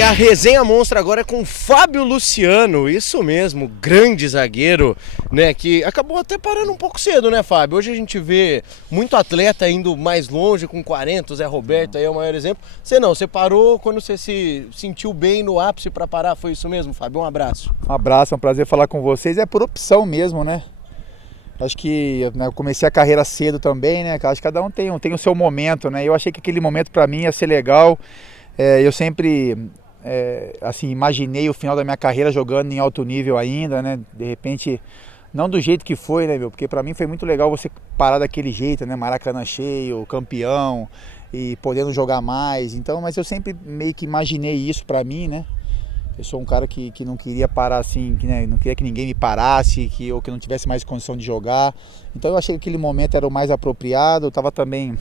E a resenha monstra agora é com Fábio Luciano, isso mesmo, grande zagueiro, né, que acabou até parando um pouco cedo, né, Fábio? Hoje a gente vê muito atleta indo mais longe com 40, o Zé Roberto aí é o maior exemplo. Você parou quando você se sentiu bem no ápice para parar, foi isso mesmo, Fábio? Um abraço. Um abraço, é um prazer falar com vocês, é por opção mesmo, né? Acho que eu comecei a carreira cedo também, né? Acho que cada um tem o seu momento, né? Eu achei que aquele momento para mim ia ser legal. Eu sempre assim, imaginei o final da minha carreira jogando em alto nível ainda, né? De repente, não do jeito que foi, né, meu? Porque para mim foi muito legal você parar daquele jeito, né? Maracanã cheio, campeão e podendo jogar mais. Então, mas eu sempre meio que imaginei isso para mim, né? Eu sou um cara que não queria parar assim, né? Não queria que ninguém me parasse, ou que não tivesse mais condição de jogar. Então eu achei que aquele momento era o mais apropriado. Eu estava também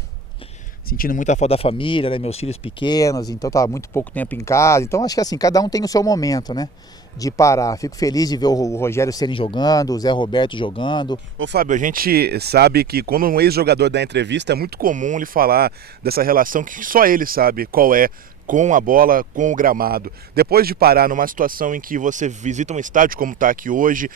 sentindo muita falta da família, né? Meus filhos pequenos, então estava muito pouco tempo em casa. Então acho que assim, cada um tem o seu momento, né? De parar. Fico feliz de ver o Rogério Ceni jogando, o Zé Roberto jogando. Ô Fábio, a gente sabe que quando um ex-jogador dá entrevista é muito comum ele falar dessa relação que só ele sabe qual é com a bola, com o gramado. Depois de parar numa situação em que você visita um estádio como está aqui hoje,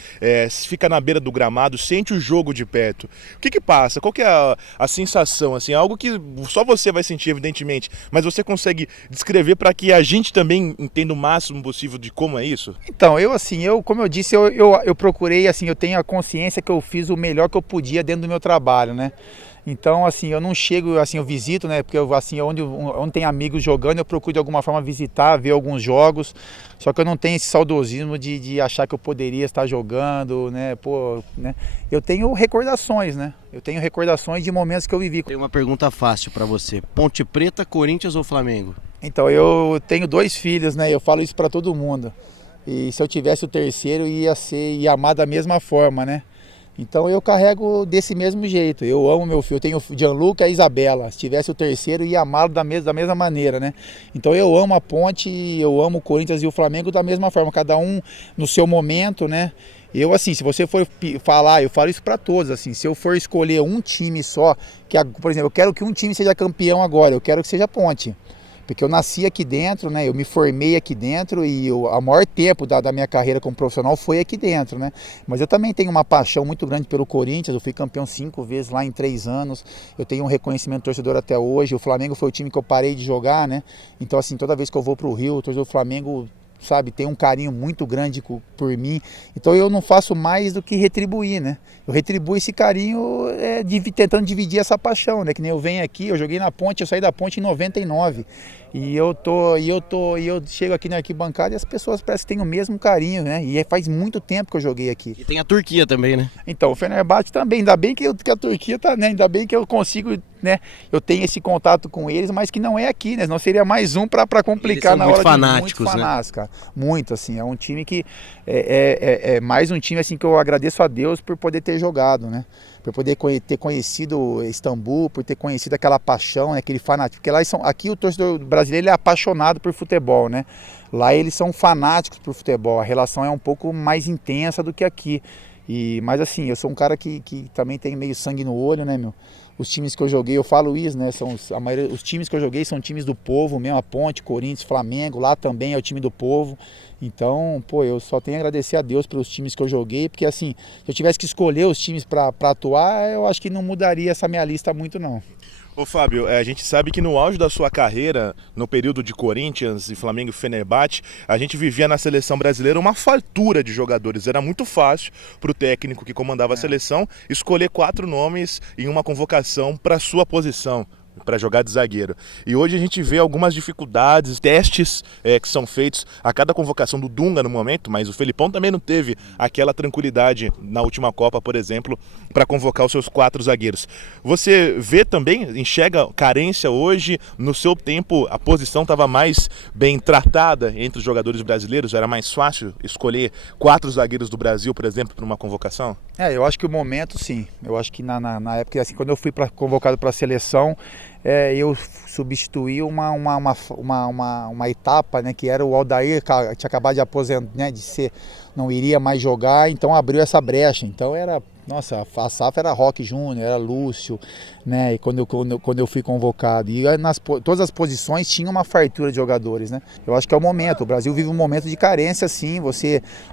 fica na beira do gramado, sente o jogo de perto, o que passa? Qual que é a sensação? Assim, algo que só você vai sentir, evidentemente, mas você consegue descrever para que a gente também entenda o máximo possível de como é isso? Então, como eu disse, eu procurei, assim, eu tenho a consciência que eu fiz o melhor que eu podia dentro do meu trabalho, né? Então, assim, eu não chego, assim, eu visito, né? Porque onde tem amigos jogando, eu procuro de alguma forma visitar, ver alguns jogos. Só que eu não tenho esse saudosismo de achar que eu poderia estar jogando, né? Pô, né? Eu tenho recordações, né? Eu tenho recordações de momentos que eu vivi. Tem uma pergunta fácil para você. Ponte Preta, Corinthians ou Flamengo? Então, eu tenho 2 filhos, né? Eu falo isso para todo mundo. E se eu tivesse o terceiro, ia amar da mesma forma, né? Então eu carrego desse mesmo jeito, eu amo meu filho, eu tenho o Gianluca e a Isabela, se tivesse o terceiro ia amá-lo da mesma maneira, né? Então eu amo a Ponte, eu amo o Corinthians e o Flamengo da mesma forma, cada um no seu momento, né? Eu assim, se você for falar, eu falo isso para todos, assim, se eu for escolher um time só, por exemplo, eu quero que um time seja campeão agora, eu quero que seja a Ponte. Porque eu nasci aqui dentro, né? Eu me formei aqui dentro e o maior tempo da minha carreira como profissional foi aqui dentro, né? Mas eu também tenho uma paixão muito grande pelo Corinthians, eu fui campeão 5 vezes lá em 3 anos, eu tenho um reconhecimento torcedor até hoje, o Flamengo foi o time que eu parei de jogar, né? Então assim, toda vez que eu vou pro Rio, o torcedor do Flamengo, sabe, tem um carinho muito grande por mim, então eu não faço mais do que retribuir, né? Eu retribuo esse carinho tentando dividir essa paixão, né? Que nem eu venho aqui, eu joguei na Ponte, eu saí da Ponte em 99 e eu chego aqui na arquibancada e as pessoas parecem que têm o mesmo carinho, né? E faz muito tempo que eu joguei aqui. E tem a Turquia também, né? Então, o Fenerbahçe também, ainda bem que a Turquia tá, né? Ainda bem que eu consigo, né? Eu tenho esse contato com eles, mas que não é aqui, né? Senão seria mais um para complicar na hora. Muito fanáticos, muito fanáticos, cara. Muito, assim, é um time que é mais um time assim que eu agradeço a Deus por poder ter jogado, né? Por poder ter conhecido Istambul, por ter conhecido aquela paixão, né? Aquele fanatismo. Porque aqui o torcedor brasileiro é apaixonado por futebol, né? Lá eles são fanáticos por futebol, a relação é um pouco mais intensa do que aqui. Mas assim, eu sou um cara que também tem meio sangue no olho, né, meu? Os times que eu joguei, eu falo isso, né? Os times que eu joguei são times do povo mesmo, a Ponte, Corinthians, Flamengo, lá também é o time do povo. Então, pô, eu só tenho a agradecer a Deus pelos times que eu joguei, porque assim, se eu tivesse que escolher os times para atuar, eu acho que não mudaria essa minha lista muito, não. Ô Fábio, a gente sabe que no auge da sua carreira, no período de Corinthians e Flamengo e Fenerbahçe, a gente vivia na seleção brasileira uma fartura de jogadores. Era muito fácil para o técnico que comandava a seleção escolher 4 nomes em uma convocação para sua posição, para jogar de zagueiro. E hoje a gente vê algumas dificuldades, testes que são feitos a cada convocação do Dunga no momento, mas o Felipão também não teve aquela tranquilidade na última Copa, por exemplo, para convocar os seus 4 zagueiros. Você vê também, enxerga carência hoje? No seu tempo a posição estava mais bem tratada entre os jogadores brasileiros? Era mais fácil escolher 4 zagueiros do Brasil, por exemplo, para uma convocação? Eu acho que o momento sim. Eu acho que na época, assim, quando eu fui convocado para a seleção, eu substituí uma etapa, né, que era o Aldair, que tinha acabado de aposentar, né, de ser não iria mais jogar, então abriu essa brecha. Então nossa, a safra era Roque Júnior, era Lúcio, né? E quando eu fui convocado. E todas as posições tinham uma fartura de jogadores, né? Eu acho que é o momento. O Brasil vive um momento de carência, sim.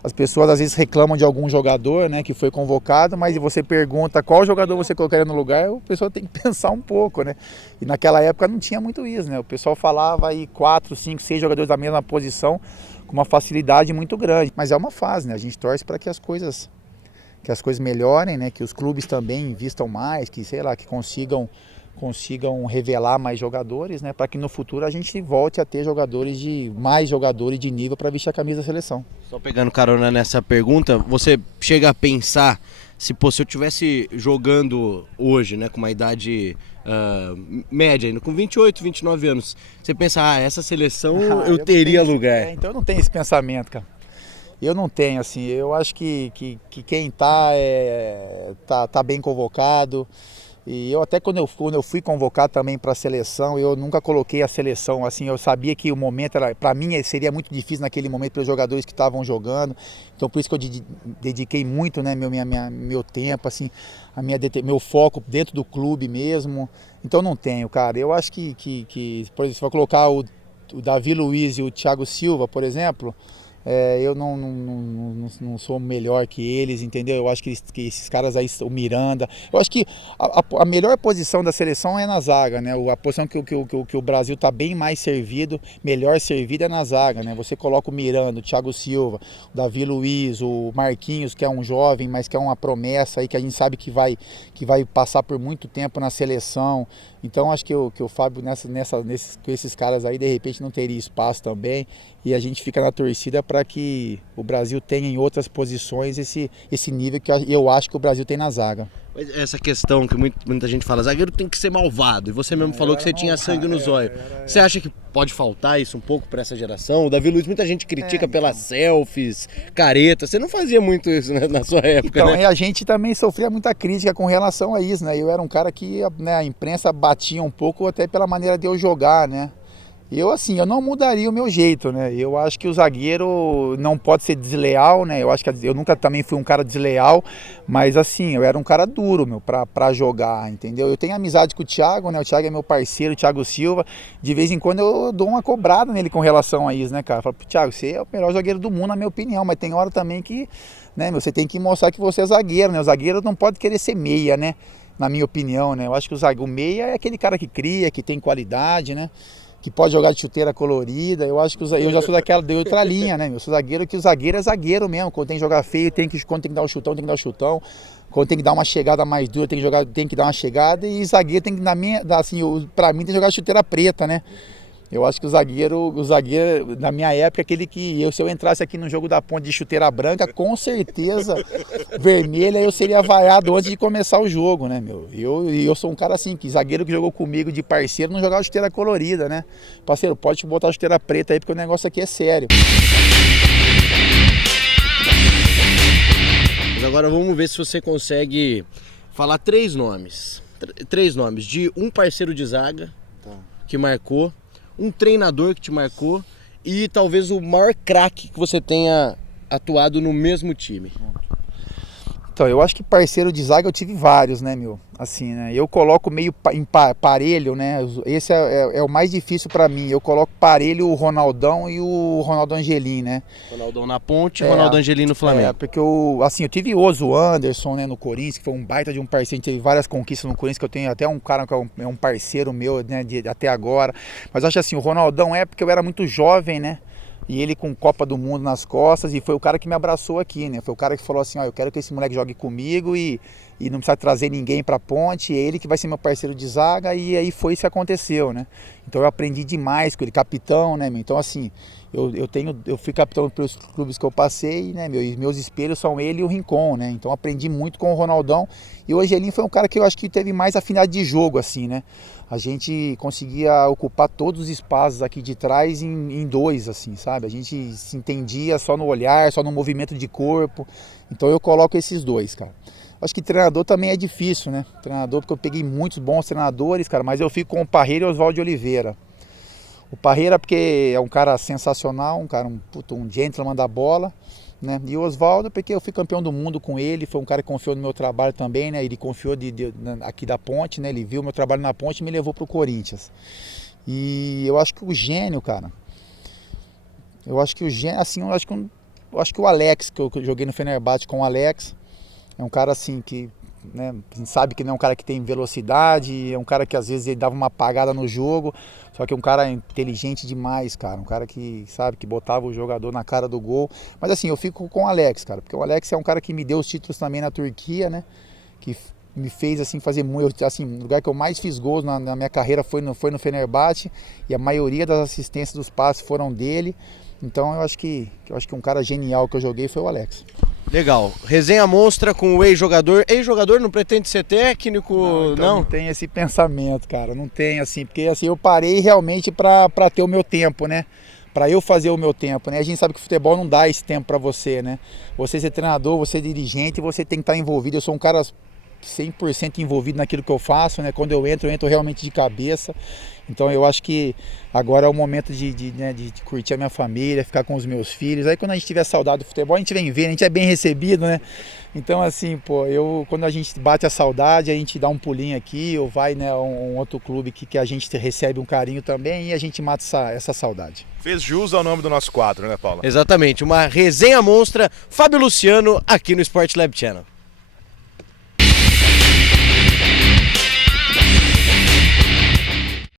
As pessoas às vezes reclamam de algum jogador, né, que foi convocado, mas você pergunta qual jogador você colocaria no lugar, o pessoal tem que pensar um pouco, né? E naquela época não tinha muito isso, né? O pessoal falava aí 4, 5, 6 jogadores da mesma posição com uma facilidade muito grande. Mas é uma fase, né? A gente torce para que as coisas melhorem, né? Que os clubes também investam mais, que sei lá, que consigam revelar mais jogadores, né? Para que no futuro a gente volte a ter mais jogadores de nível para vestir a camisa da seleção. Só pegando carona nessa pergunta, você chega a pensar se eu estivesse jogando hoje, né, com uma idade média, com 28, 29 anos, você pensa, essa seleção eu teria lugar. Então eu não tenho esse pensamento, cara. Eu não tenho, assim, eu acho que quem tá bem convocado. E eu até quando eu fui convocado também para a seleção, eu nunca coloquei a seleção, assim, eu sabia que o momento para mim seria muito difícil naquele momento para os jogadores que estavam jogando. Então por isso que eu dediquei muito, né, meu tempo, assim, meu foco dentro do clube mesmo. Então não tenho, cara. Eu acho que por exemplo, se for colocar o Davi Luiz e o Thiago Silva, por exemplo, eu não sou melhor que eles, entendeu? Eu acho que esses caras aí, o Miranda, eu acho que a melhor posição da seleção é na zaga, né? A posição que o Brasil está bem mais servido, melhor servido é na zaga, né? Você coloca o Miranda, o Thiago Silva, o Davi Luiz, o Marquinhos, que é um jovem, mas que é uma promessa aí, que a gente sabe que vai passar por muito tempo na seleção. Então acho que o Fábio com esses caras aí, de repente não teria espaço também, e a gente fica na torcida para que o Brasil tenha em outras posições esse nível que eu acho que o Brasil tem na zaga. Essa questão que muita gente fala, zagueiro tem que ser malvado, e você mesmo falou que você tinha sangue nos olhos. Você acha que pode faltar isso um pouco para essa geração? O Davi Luiz, muita gente critica pelas selfies, careta, você não fazia muito isso, né, na sua época, então, né? A gente também sofria muita crítica com relação a isso, né? Eu era um cara que, né, a imprensa batia um pouco até pela maneira de eu jogar, né? Eu não mudaria o meu jeito, né? Eu acho que o zagueiro não pode ser desleal, né? Eu acho que eu nunca também fui um cara desleal, mas assim, eu era um cara duro, pra jogar, entendeu? Eu tenho amizade com o Thiago, né? O Thiago é meu parceiro, o Thiago Silva. De vez em quando eu dou uma cobrada nele com relação a isso, né, cara? Eu falo, Thiago, você é o melhor zagueiro do mundo, na minha opinião, mas tem hora também que, né, você tem que mostrar que você é zagueiro, né? O zagueiro não pode querer ser meia, né? Na minha opinião, né? Eu acho que o meia é aquele cara que cria, que tem qualidade, né? Que pode jogar de chuteira colorida. Eu acho que eu já sou de outra linha, né? Eu sou zagueiro, que o zagueiro é zagueiro mesmo. Quando tem que jogar feio, quando tem que dar um chutão, tem que dar um chutão. Quando tem que dar uma chegada mais dura, tem que dar uma chegada. E zagueiro tem que, pra mim, tem que jogar de chuteira preta, né? Eu acho que o zagueiro, na minha época, aquele que se eu entrasse aqui no jogo da Ponte de chuteira branca, com certeza, vermelha, eu seria vaiado antes de começar o jogo, né, meu? Eu sou um cara assim, que zagueiro que jogou comigo de parceiro não jogava chuteira colorida, né? Parceiro, pode botar chuteira preta aí, porque o negócio aqui é sério. Mas agora vamos ver se você consegue falar 3 nomes. 3 nomes de um parceiro de zaga que marcou, um treinador que te marcou e talvez o maior craque que você tenha atuado no mesmo time. Então, eu acho que parceiro de zaga eu tive vários, né, meu? Assim, né? Eu coloco meio em parelho, né? Esse é o mais difícil pra mim. Eu coloco parelho o Ronaldão e o Ronaldo Angelim, né? Ronaldão na Ponte e Ronaldo Angelim no Flamengo. Porque eu tive o Anderson, né, no Corinthians, que foi um baita de um parceiro. A gente teve várias conquistas no Corinthians, que eu tenho até um cara que é um parceiro meu, né, até agora. Mas eu acho assim, o Ronaldão porque eu era muito jovem, né? E ele com Copa do Mundo nas costas, e foi o cara que me abraçou aqui, né? Foi o cara que falou assim, eu quero que esse moleque jogue comigo e não precisa trazer ninguém pra Ponte, é ele que vai ser meu parceiro de zaga, e aí foi isso que aconteceu, né? Então eu aprendi demais com ele, capitão, né? Então assim, eu fui capitão pelos clubes que eu passei, né? Meus espelhos são ele e o Rincon, né? Então aprendi muito com o Ronaldão, e o Angelim foi um cara que eu acho que teve mais afinidade de jogo, assim, né? A gente conseguia ocupar todos os espaços aqui de trás em 2, assim, sabe? A gente se entendia só no olhar, só no movimento de corpo. Então eu coloco esses 2, cara. Acho que treinador também é difícil, né? Treinador, porque eu peguei muitos bons treinadores, cara, mas eu fico com o Parreira e o Oswaldo de Oliveira. O Parreira porque é um cara sensacional, um gentleman da bola, né? E o Oswaldo, porque eu fui campeão do mundo com ele, foi um cara que confiou no meu trabalho também, né? Ele confiou aqui da Ponte, né? Ele viu o meu trabalho na Ponte e me levou pro Corinthians. E eu acho que o gênio, cara, assim, eu acho que o Alex, que eu joguei no Fenerbahçe com o Alex, é um cara assim que, né, a gente sabe que não é um cara que tem velocidade, é um cara que às vezes ele dava uma apagada no jogo, só que é um cara inteligente demais, cara, um cara que, sabe, que botava o jogador na cara do gol. Mas assim, eu fico com o Alex, cara, porque o Alex é um cara que me deu os títulos também na Turquia, né, que me fez assim fazer muito, assim, o lugar que eu mais fiz gols na minha carreira foi no Fenerbahçe, e a maioria das assistências dos passes foram dele. Então eu acho que um cara genial que eu joguei foi o Alex. Legal. Resenha monstra com o ex-jogador. Ex-jogador não pretende ser técnico, não? Então não? Não tem esse pensamento, cara. Não tem, assim, porque assim, eu parei realmente para ter o meu tempo, né? Para eu fazer o meu tempo, né? A gente sabe que o futebol não dá esse tempo para você, né? Você ser treinador, você ser dirigente, você tem que estar envolvido. Eu sou um cara 100% envolvido naquilo que eu faço, né? Quando eu entro realmente de cabeça. Então eu acho que agora é o momento de curtir a minha família, ficar com os meus filhos. Aí quando a gente tiver saudade do futebol, a gente vem ver, a gente é bem recebido, né? Então assim, pô, quando a gente bate a saudade, a gente dá um pulinho aqui ou vai, né, a um outro clube que a gente recebe um carinho também e a gente mata essa saudade. Fez jus ao nome do nosso quadro, né, Paula? Exatamente, uma resenha monstra, Fábio Luciano, aqui no Sport Lab Channel.